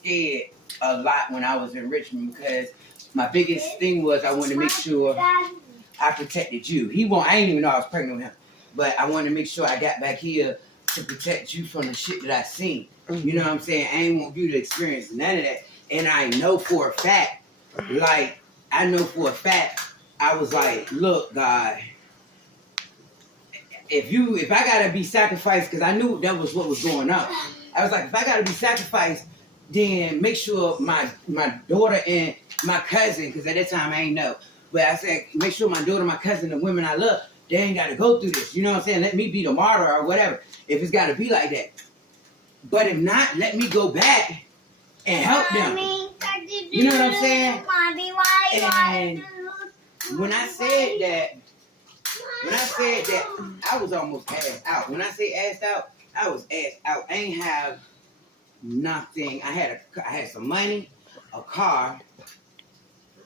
scared a lot when I was in Richmond because my biggest thing was I wanted to make sure I protected you. I didn't even know I was pregnant with him, but I wanted to make sure I got back here to protect you from the shit that I seen. You know what I'm saying? I ain't want you to experience none of that. And I know for a fact, I was like, look, God, if I gotta be sacrificed, because I knew that was what was going on. I was like, if I gotta be sacrificed, then make sure my daughter and my cousin, because at that time I ain't know, but I said, make sure my daughter, my cousin, the women I love, they ain't gotta go through this. You know what I'm saying? Let me be the martyr or whatever, if it's gotta be like that. But if not, let me go back and help them. You know what I'm saying? And when I said that, I was almost assed out. When I say assed out, I was assed out. I ain't have nothing. I had some money, a car,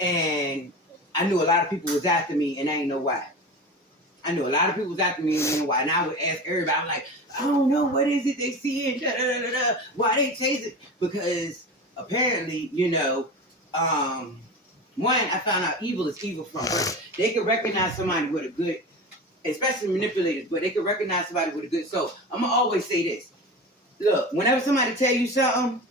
and I knew a lot of people was after me, and I ain't know why. And I would ask everybody, I'm like, I don't know, what is it they see and why they chase it? Because apparently, one, I found out evil is evil from birth. They can recognize somebody with a good, especially manipulators, but they can recognize somebody with a good soul. I'm going to always say this. Look, whenever somebody tell you something,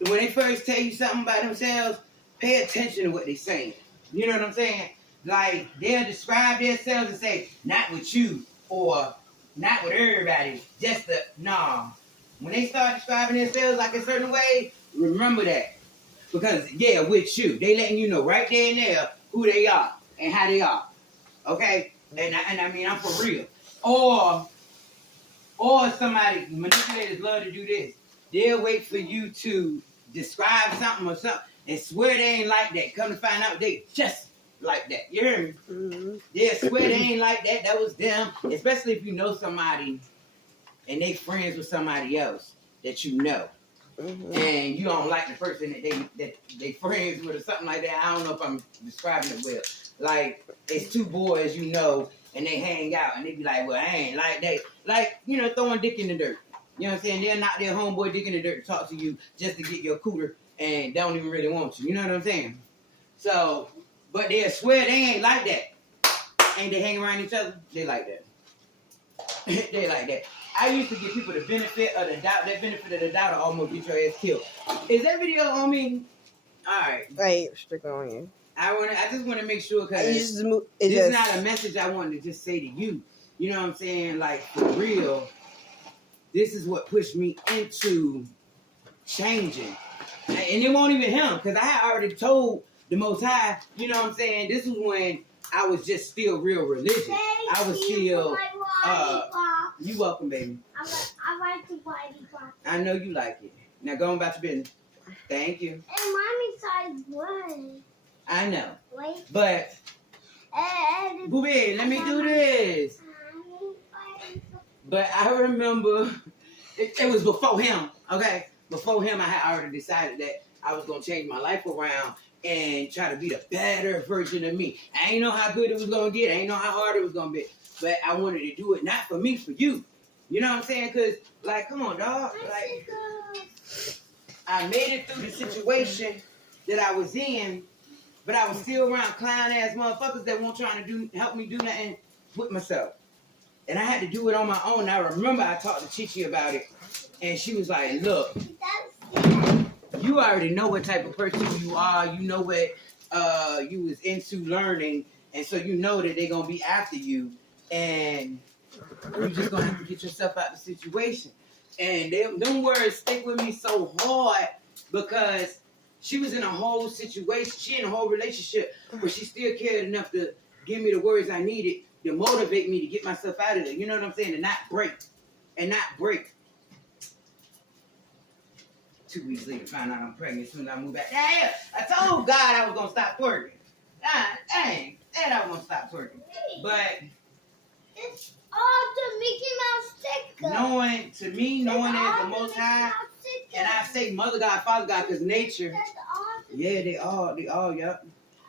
when they first tell you something about themselves, pay attention to what they're saying. You know what I'm saying? Like, they'll describe themselves and say, not with you, or not with everybody, nah. When they start describing themselves like a certain way, remember that. Because, yeah, with you, they letting you know right there and there who they are and how they are. Okay? And I mean, I'm for real. Or somebody, manipulators love to do this. They'll wait for you to describe something or something and swear they ain't like that. Come to find out they just like that. You hear me? Mm-hmm. They'll swear they ain't like that. That was them. Especially if you know somebody and they friends with somebody else that you know. Mm-hmm. And you don't like the person that they friends with or something like that. I don't know if I'm describing it well. Like, it's two boys you know, and they hang out, and they be like, well, I ain't like that. Like, throwing dick in the dirt. You know what I'm saying? They'll knock their homeboy dick in the dirt to talk to you just to get your cooter, and don't even really want you. You know what I'm saying? So, but they'll swear they ain't like that. Ain't they hang around each other? They like that. They like that. I used to give people the benefit of the doubt. That benefit of the doubt will almost get your ass killed. Is that video on me? All right. Right, strictly on you. I just want to make sure, because this is not a message I wanted to just say to you. You know what I'm saying? Like, for real, this is what pushed me into changing. And it won't even him, because I had already told the Most High, you know what I'm saying? This was when I was just still real religious. I was still, you welcome, baby. I like the body box. I know you like it. Now go on about your business. Thank you. And mommy size 1. I know. Wait. But, booby, let me do this. But I remember, it was before him, okay? Before him, I had already decided that I was going to change my life around and try to be the better version of me. I ain't know how good it was going to get. I ain't know how hard it was going to be. But I wanted to do it, not for me, for you. You know what I'm saying? Because, like, come on, dog. Like, I made it through the situation that I was in, but I was still around clown-ass motherfuckers that weren't trying to help me do nothing with myself. And I had to do it on my own. And I remember I talked to Chichi about it, and she was like, look, you already know what type of person you are. You know what you was into learning, and so you know that they're going to be after you, and you're just going to have to get yourself out of the situation. And them words stick with me so hard because she was in a whole situation. She in a whole relationship, but she still cared enough to give me the words I needed to motivate me to get myself out of there. You know what I'm saying? And not break. 2 weeks later, find out I'm pregnant as soon as I move back. Yeah, I told God I was going to stop twerking. God dang, said I was going to stop twerking. But it's all the Mickey Mouse sticker. Knowing as the Most High, and I say Mother God, Father God, because nature. Yeah, they all, yep.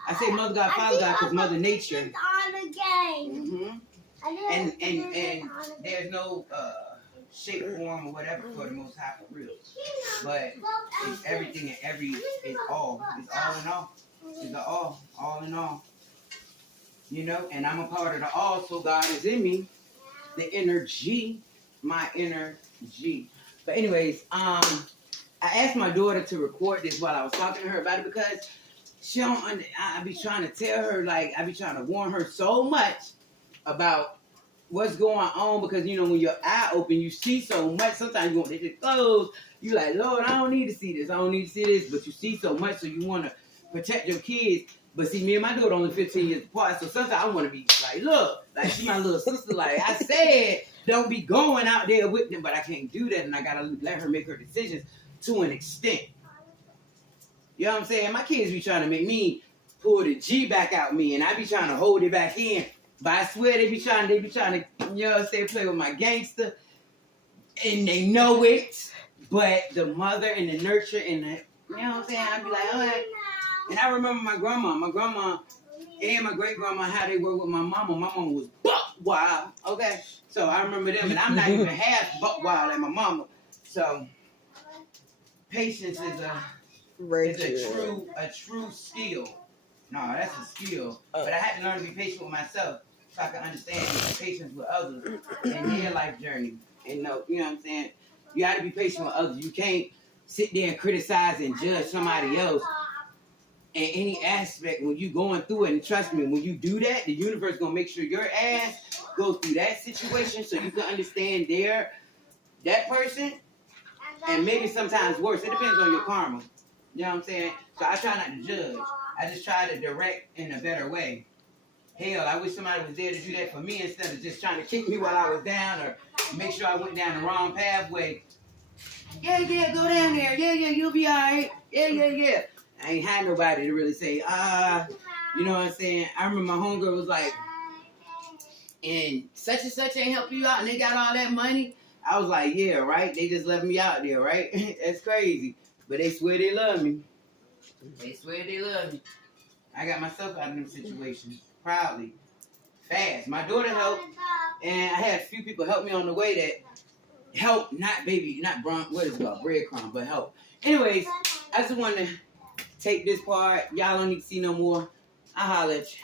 I say Mother God, Father God, because Mother Nature. On the game. Mm-hmm. And there's no shape, form, or whatever for the Most High for real. But it's everything and it's all. It's all in all. It's the all in all. You know, and I'm a part of the all, so God is in me. The energy, my inner G. But anyways, I asked my daughter to record this while I was talking to her about it because she don't. I be trying to tell her, like, I be trying to warn her so much about what's going on because you know when your eye open, you see so much. Sometimes you want to just close. You like, Lord, I don't need to see this. I don't need to see this. But you see so much, so you want to protect your kids. But see, me and my daughter only 15 years apart, so sometimes I want to be like, look, like she my little sister. Like I said, don't be going out there with them, but I can't do that, and I gotta let her make her decisions to an extent. You know what I'm saying? My kids be trying to make me pull the G back out me, and I be trying to hold it back in. But I swear they be trying to, you know what I'm saying, play with my gangster, and they know it. But the mother and the nurture and the, you know what I'm saying? I be like, all right. And I remember my grandma and my great grandma, how they were with my mama. My mama was buck wild, okay? So I remember them, and I'm not even half buck wild like my mama. So patience is a true skill. No, that's a skill. But I had to learn to be patient with myself so I can understand patience with others in their life journey. And no, you know what I'm saying? You got to be patient with others. You can't sit there and criticize and judge somebody else in any aspect when you going through it. And trust me, when you do that, the universe gonna make sure your ass goes through that situation so you can understand that person, and maybe sometimes worse. It depends on your karma. You know what I'm saying? So I try not to judge. I just try to direct in a better way. Hell, I wish somebody was there to do that for me instead of just trying to kick me while I was down or make sure I went down the wrong pathway. Yeah, go down there. Yeah, you'll be all right. Yeah. I ain't had nobody to really say, you know what I'm saying? I remember my homegirl was like, and such ain't help you out and they got all that money. I was like, yeah, right? They just left me out there, right? That's crazy. But they swear they love me. They swear they love me. I got myself out of them situations proudly, fast. My daughter helped, and I had a few people help me on the way that help, not what is it called, breadcrumb, but help. Anyways, I just want to take this part. Y'all don't need to see no more. I'll holler at you.